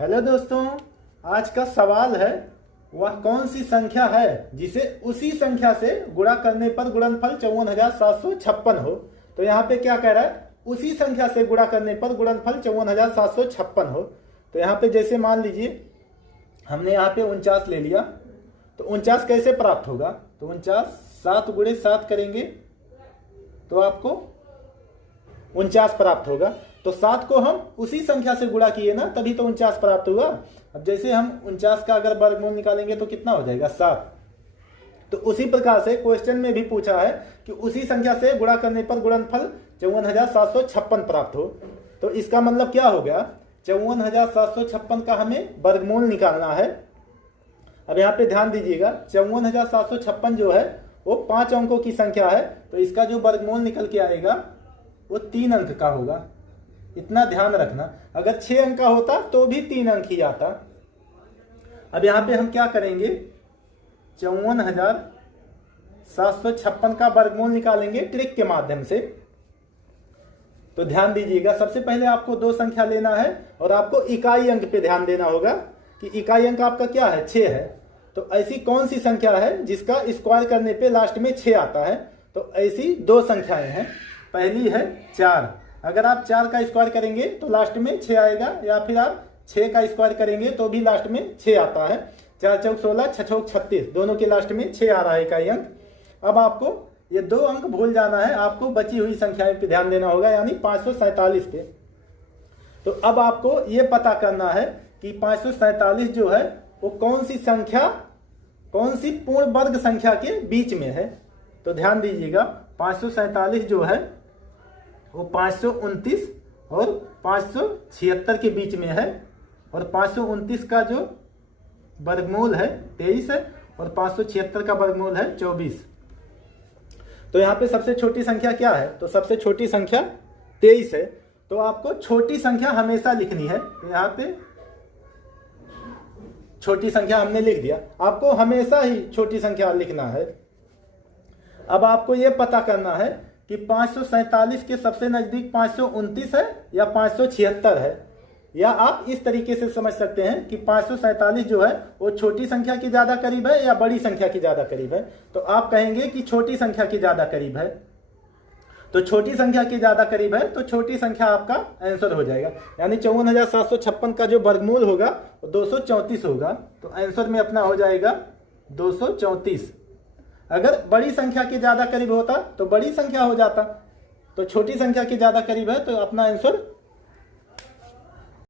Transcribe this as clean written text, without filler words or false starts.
Hello दोस्तों, आज का सवाल है वह कौन सी संख्या है जिसे उसी संख्या से गुणा करने पर गुणनफल 54,756 हो। तो यहाँ पे क्या कह रहा है, उसी संख्या से गुणा करने पर गुणनफल 54,756 हो। तो यहाँ पे जैसे मान लीजिए हमने यहाँ पे 49 ले लिया, तो 49 कैसे प्राप्त होगा, तो 49 7 गुणे 7 करेंगे तो आपको 49 प्राप्त होगा। तो 7 को हम उसी संख्या से गुणा किए ना, तभी तो 49 प्राप्त हुआ। अब जैसे हम 49 का अगर वर्गमूल निकालेंगे तो कितना हो जाएगा, 7। तो उसी प्रकार से क्वेश्चन में भी पूछा है कि उसी संख्या से गुणा करने पर गुणनफल 54,756 प्राप्त हो। तो इसका मतलब क्या हो गया, 54,756 का हमें वर्गमूल निकालना है। अब यहाँ पे ध्यान दीजिएगा, 54,756 जो है वो 5 अंकों की संख्या है, तो इसका जो वर्गमूल निकल के आएगा वो 3 अंक का होगा। इतना ध्यान रखना, अगर 6 अंक का होता तो भी 3 अंक ही आता। अब यहाँ पे हम क्या करेंगे, 54,756 का वर्गमूल निकालेंगे ट्रिक के माध्यम से। तो ध्यान दीजिएगा, सबसे पहले आपको 2 संख्या लेना है और आपको इकाई अंक पे ध्यान देना होगा कि इकाई अंक आपका क्या है, 6 है। तो ऐसी कौन सी संख्या है जिसका स्क्वायर करने पे लास्ट में 6 आता है। तो ऐसी 2 संख्याएं हैं। पहली है 4, अगर आप 4 का स्क्वायर करेंगे तो लास्ट में 6 आएगा, या फिर आप 6 का स्क्वायर करेंगे तो भी लास्ट में 6 आता है। 4 चौक 16, 6 चौक 36, दोनों के लास्ट में 6 आ रहा है इकाई अंक। अब आपको ये 2 अंक भूल जाना है, आपको बची हुई संख्याएं पे ध्यान देना होगा, यानी 547 पे। तो अब आपको ये पता करना है कि 547 जो है वो कौन सी संख्या, कौन सी पूर्ण वर्ग संख्या के बीच में है। तो ध्यान दीजिएगा, 547 जो है वो 529 और 576 के बीच में है, और 529 का जो वर्गमूल है 23 है, और 576 का वर्गमूल है 24। तो यहाँ पे सबसे छोटी संख्या क्या है, तो सबसे छोटी संख्या 23 है। तो आपको छोटी संख्या हमेशा लिखनी है। तो यहाँ पे छोटी संख्या हमने लिख दिया, आपको हमेशा ही छोटी संख्या लिखना है। अब आपको यह पता करना है कि 547 के सबसे नजदीक 529 है या 576 है। या आप इस तरीके से समझ सकते हैं कि 547 जो है वो छोटी संख्या के ज्यादा करीब है या बड़ी संख्या के ज्यादा करीब है। तो आप कहेंगे कि छोटी संख्या के ज्यादा करीब है। तो छोटी संख्या के ज्यादा करीब है तो छोटी संख्या आपका आंसर हो जाएगा, यानी 54,756 का जो वर्गमूल होगा वो 234 होगा। तो आंसर में अपना हो जाएगा 234। अगर बड़ी संख्या के ज्यादा करीब होता तो बड़ी संख्या हो जाता, तो छोटी संख्या के ज्यादा करीब है तो अपना आंसर